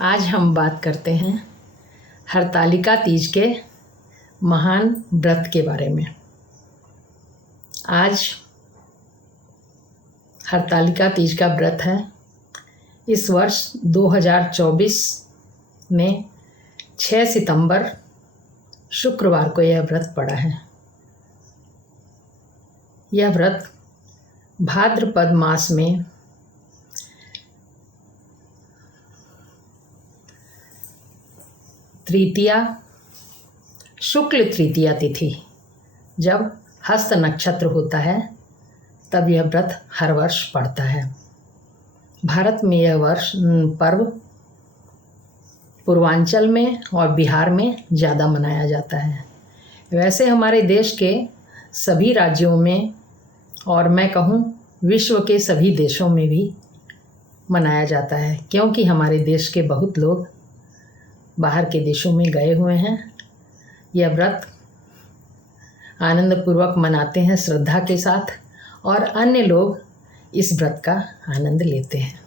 आज हम बात करते हैं हरतालिका तीज के महान व्रत के बारे में। आज हरतालिका तीज का व्रत है। इस वर्ष 2024 में 6 सितंबर शुक्रवार को यह व्रत पड़ा है। यह व्रत भाद्रपद मास में तृतीया शुक्ल तृतीया तिथि जब हस्त नक्षत्र होता है तब यह व्रत हर वर्ष पड़ता है। भारत में यह पर्व पूर्वांचल में और बिहार में ज़्यादा मनाया जाता है। वैसे हमारे देश के सभी राज्यों में और मैं कहूँ विश्व के सभी देशों में भी मनाया जाता है, क्योंकि हमारे देश के बहुत लोग बाहर के देशों में गए हुए हैं। यह व्रत आनंदपूर्वक मनाते हैं श्रद्धा के साथ, और अन्य लोग इस व्रत का आनंद लेते हैं।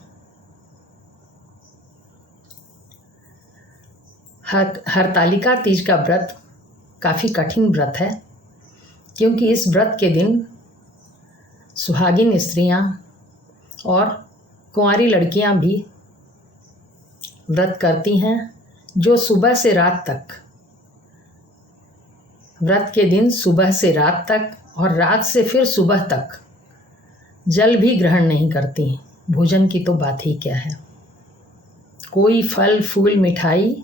हरतालिका तीज का व्रत काफ़ी कठिन व्रत है, क्योंकि इस व्रत के दिन सुहागिन स्त्रियां और कुंवारी लड़कियां भी व्रत करती हैं, जो सुबह से रात तक, व्रत के दिन सुबह से रात तक और रात से फिर सुबह तक जल भी ग्रहण नहीं करती। भोजन की तो बात ही क्या है। कोई फल फूल मिठाई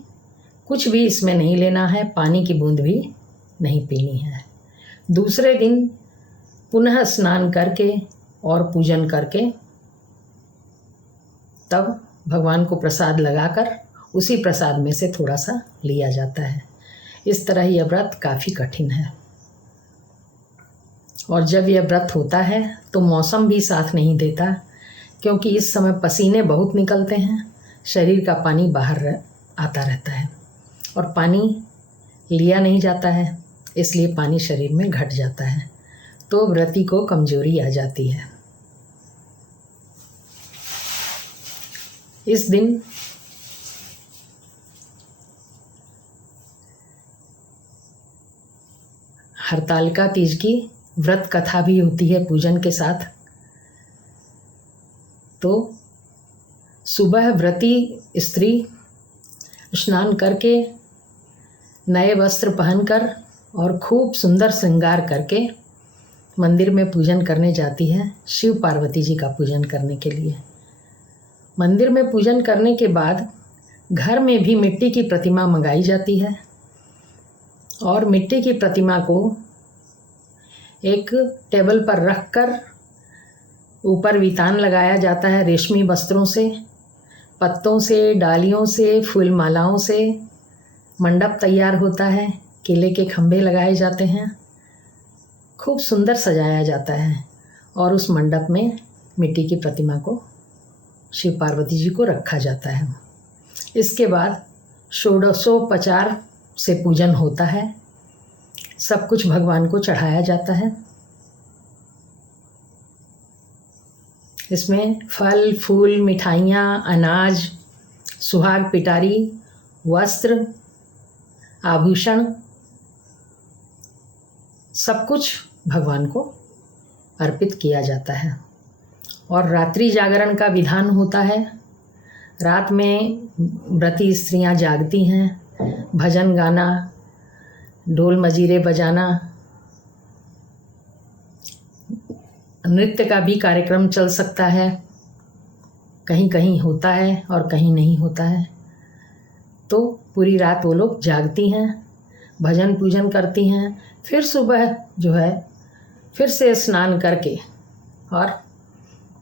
कुछ भी इसमें नहीं लेना है, पानी की बूंद भी नहीं पीनी है। दूसरे दिन पुनः स्नान करके और पूजन करके तब भगवान को प्रसाद लगाकर उसी प्रसाद में से थोड़ा सा लिया जाता है। इस तरह यह व्रत काफ़ी कठिन है। और जब यह व्रत होता है तो मौसम भी साथ नहीं देता, क्योंकि इस समय पसीने बहुत निकलते हैं, शरीर का पानी बाहर आता रहता है और पानी लिया नहीं जाता है, इसलिए पानी शरीर में घट जाता है, तो व्रती को कमजोरी आ जाती है। इस दिन हरतालिका तीज की व्रत कथा भी होती है पूजन के साथ। तो सुबह व्रती स्त्री स्नान करके नए वस्त्र पहनकर और खूब सुंदर श्रृंगार करके मंदिर में पूजन करने जाती है, शिव पार्वती जी का पूजन करने के लिए। मंदिर में पूजन करने के बाद घर में भी मिट्टी की प्रतिमा मंगाई जाती है, और मिट्टी की प्रतिमा को एक टेबल पर रखकर ऊपर वितान लगाया जाता है रेशमी वस्त्रों से, पत्तों से, डालियों से, फूल मालाओं से। मंडप तैयार होता है, केले के खंभे लगाए जाते हैं, खूब सुंदर सजाया जाता है, और उस मंडप में मिट्टी की प्रतिमा को, शिव पार्वती जी को रखा जाता है। इसके बाद षोडशोपचार से पूजन होता है, सब कुछ भगवान को चढ़ाया जाता है। इसमें फल फूल, मिठाइयाँ, अनाज, सुहाग पिटारी, वस्त्र, आभूषण, सब कुछ भगवान को अर्पित किया जाता है। और रात्रि जागरण का विधान होता है। रात में व्रती स्त्रियां जागती हैं, भजन गाना, ढोल मजीरे बजाना, नृत्य का भी कार्यक्रम चल सकता है। कहीं कहीं होता है और कहीं नहीं होता है। तो पूरी रात वो लोग जागती हैं, भजन पूजन करती हैं। फिर सुबह जो है फिर से स्नान करके और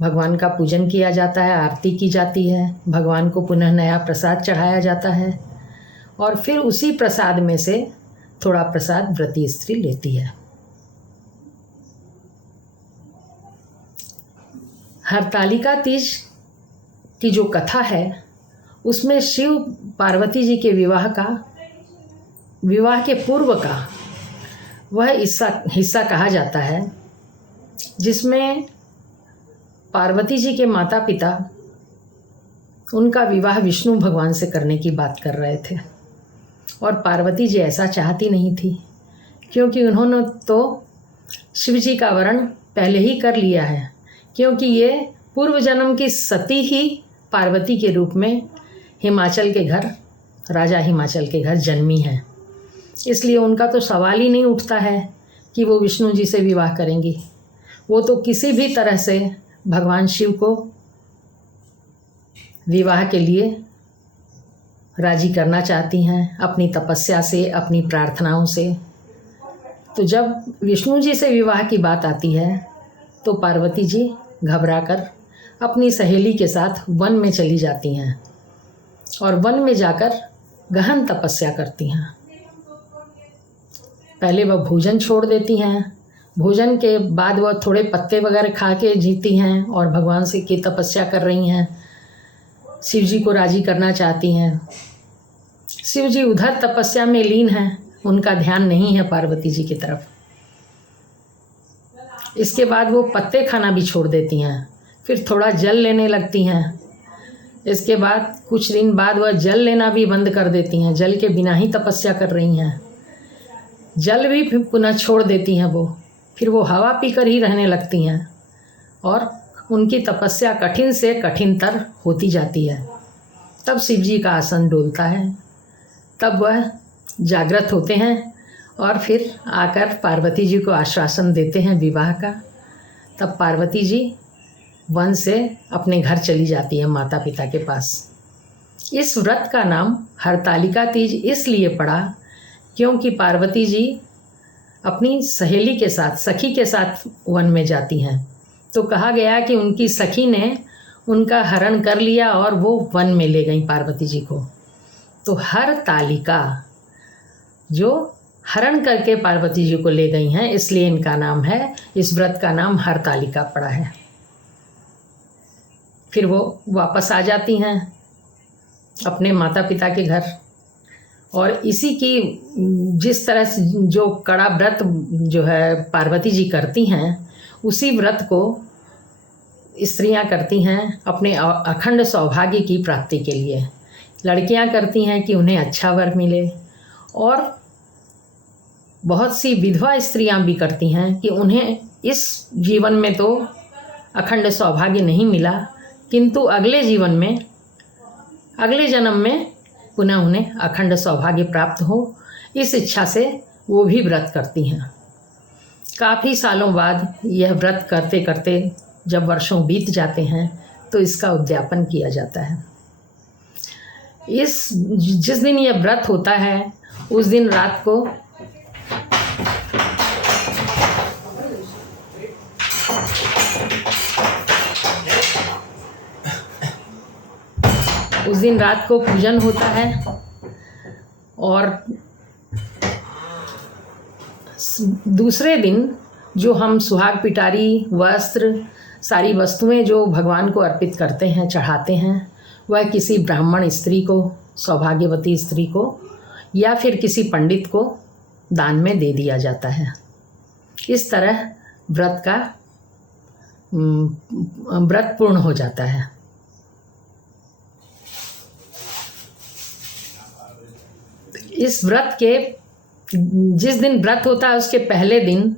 भगवान का पूजन किया जाता है, आरती की जाती है, भगवान को पुनः नया प्रसाद चढ़ाया जाता है, और फिर उसी प्रसाद में से थोड़ा प्रसाद व्रती स्त्री लेती है। हरतालिका तीज की जो कथा है उसमें शिव पार्वती जी के विवाह के पूर्व का वह हिस्सा कहा जाता है, जिसमें पार्वती जी के माता पिता उनका विवाह विष्णु भगवान से करने की बात कर रहे थे और पार्वती जी ऐसा चाहती नहीं थी, क्योंकि उन्होंने तो शिव जी का वरण पहले ही कर लिया है, क्योंकि ये पूर्व जन्म की सती ही पार्वती के रूप में हिमाचल के घर, राजा हिमाचल के घर जन्मी है। इसलिए उनका तो सवाल ही नहीं उठता है कि वो विष्णु जी से विवाह करेंगी। वो तो किसी भी तरह से भगवान शिव को विवाह के लिए राजी करना चाहती हैं अपनी तपस्या से, अपनी प्रार्थनाओं से। तो जब विष्णु जी से विवाह की बात आती है तो पार्वती जी घबराकर अपनी सहेली के साथ वन में चली जाती हैं और वन में जाकर गहन तपस्या करती हैं। पहले वह भोजन छोड़ देती हैं, भोजन के बाद वह थोड़े पत्ते वगैरह खा के जीती हैं और भगवान से की तपस्या कर रही हैं, शिव जी को राजी करना चाहती हैं। शिव जी उधर तपस्या में लीन हैं, उनका ध्यान नहीं है पार्वती जी की तरफ। इसके बाद वो पत्ते खाना भी छोड़ देती हैं, फिर थोड़ा जल लेने लगती हैं। इसके बाद कुछ दिन बाद वह जल लेना भी बंद कर देती हैं, जल के बिना ही तपस्या कर रही हैं। जल भी फिर पुनः छोड़ देती हैं वो, फिर वो हवा पीकर ही रहने लगती हैं और उनकी तपस्या कठिन से कठिनतर होती जाती है। तब शिव जी का आसन डोलता है, तब वह जागृत होते हैं और फिर आकर पार्वती जी को आश्वासन देते हैं विवाह का। तब पार्वती जी वन से अपने घर चली जाती है माता पिता के पास। इस व्रत का नाम हरतालिका तीज इसलिए पड़ा क्योंकि पार्वती जी अपनी सहेली के साथ, सखी के साथ वन में जाती हैं। तो कहा गया कि उनकी सखी ने उनका हरण कर लिया और वो वन में ले गई पार्वती जी को। तो हरतालिका, जो हरण करके पार्वती जी को ले गई हैं, इसलिए इनका नाम है, इस व्रत का नाम हरतालिका पड़ा है। फिर वो वापस आ जाती हैं अपने माता पिता के घर और इसी की जिस तरह से जो कड़ा व्रत जो है पार्वती जी करती हैं, उसी व्रत को स्त्रियां करती हैं अपने अखंड सौभाग्य की प्राप्ति के लिए। लड़कियां करती हैं कि उन्हें अच्छा वर मिले और बहुत सी विधवा स्त्रियां भी करती हैं कि उन्हें इस जीवन में तो अखंड सौभाग्य नहीं मिला, किंतु अगले जीवन में, अगले जन्म में पुनः उन्हें अखंड सौभाग्य प्राप्त हो, इस इच्छा से वो भी व्रत करती हैं। काफ़ी सालों बाद यह व्रत करते करते जब वर्षों बीत जाते हैं तो इसका उद्यापन किया जाता है। जिस दिन यह व्रत होता है उस दिन रात को पूजन होता है और दूसरे दिन जो हम सुहाग पिटारी, वस्त्र, सारी वस्तुएं जो भगवान को अर्पित करते हैं, चढ़ाते हैं, वह किसी ब्राह्मण स्त्री को, सौभाग्यवती स्त्री को या फिर किसी पंडित को दान में दे दिया जाता है। इस तरह व्रत पूर्ण हो जाता है। इस व्रत के जिस दिन व्रत होता है उसके पहले दिन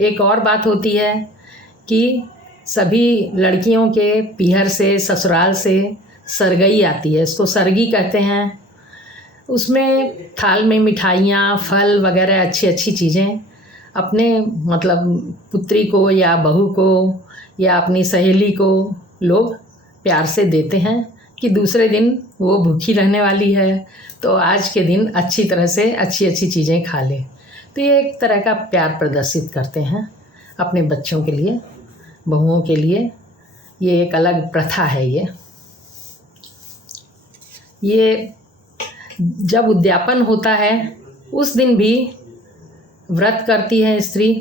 एक और बात होती है कि सभी लड़कियों के पीहर से, ससुराल से सरगई आती है, इसको सरगी कहते हैं। उसमें थाल में मिठाइयाँ, फल वगैरह अच्छी अच्छी चीज़ें अपने मतलब पुत्री को या बहू को या अपनी सहेली को लोग प्यार से देते हैं कि दूसरे दिन वो भूखी रहने वाली है तो आज के दिन अच्छी तरह से अच्छी अच्छी चीज़ें खा ले। तो ये एक तरह का प्यार प्रदर्शित करते हैं अपने बच्चों के लिए, बहुओं के लिए। ये एक अलग प्रथा है। ये जब उद्यापन होता है उस दिन भी व्रत करती है स्त्री,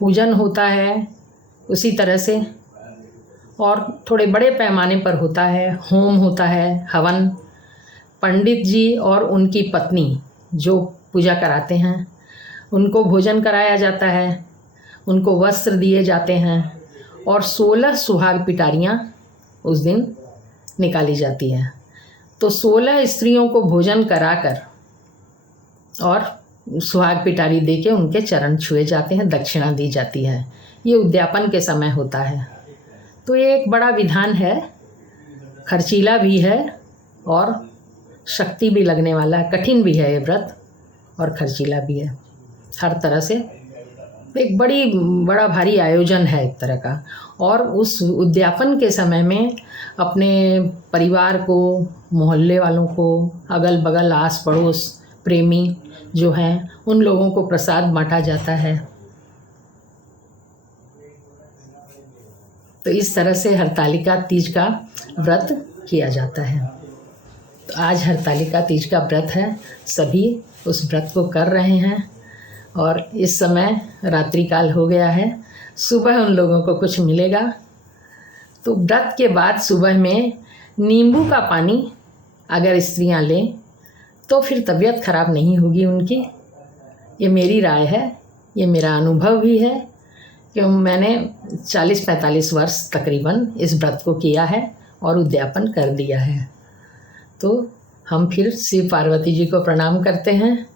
पूजन होता है उसी तरह से और थोड़े बड़े पैमाने पर होता है, होम होता है, हवन। पंडित जी और उनकी पत्नी जो पूजा कराते हैं उनको भोजन कराया जाता है, उनको वस्त्र दिए जाते हैं और 16 सुहाग पिटारियाँ उस दिन निकाली जाती है। तो 16 स्त्रियों को भोजन कराकर और सुहाग पिटारी दे के उनके चरण छुए जाते हैं, दक्षिणा दी जाती है। ये उद्यापन के समय होता है। तो ये एक बड़ा विधान है, खर्चीला भी है और शक्ति भी लगने वाला है, कठिन भी है ये व्रत और खर्चीला भी है। हर तरह से एक बड़ा भारी आयोजन है एक तरह का। और उस उद्यापन के समय में अपने परिवार को, मोहल्ले वालों को, अगल बगल आस पड़ोस प्रेमी जो हैं उन लोगों को प्रसाद बांटा जाता है। तो इस तरह से हरतालिका तीज का व्रत किया जाता है। तो आज हरतालिका तीज का व्रत है, सभी उस व्रत को कर रहे हैं। और इस समय रात्रि काल हो गया है, सुबह उन लोगों को कुछ मिलेगा। तो व्रत के बाद सुबह में नींबू का पानी अगर स्त्रियां लें तो फिर तबीयत खराब नहीं होगी उनकी। ये मेरी राय है, ये मेरा अनुभव भी है कि मैंने 40-45 वर्ष तकरीबन इस व्रत को किया है और उद्यापन कर दिया है। तो हम फिर शिव पार्वती जी को प्रणाम करते हैं।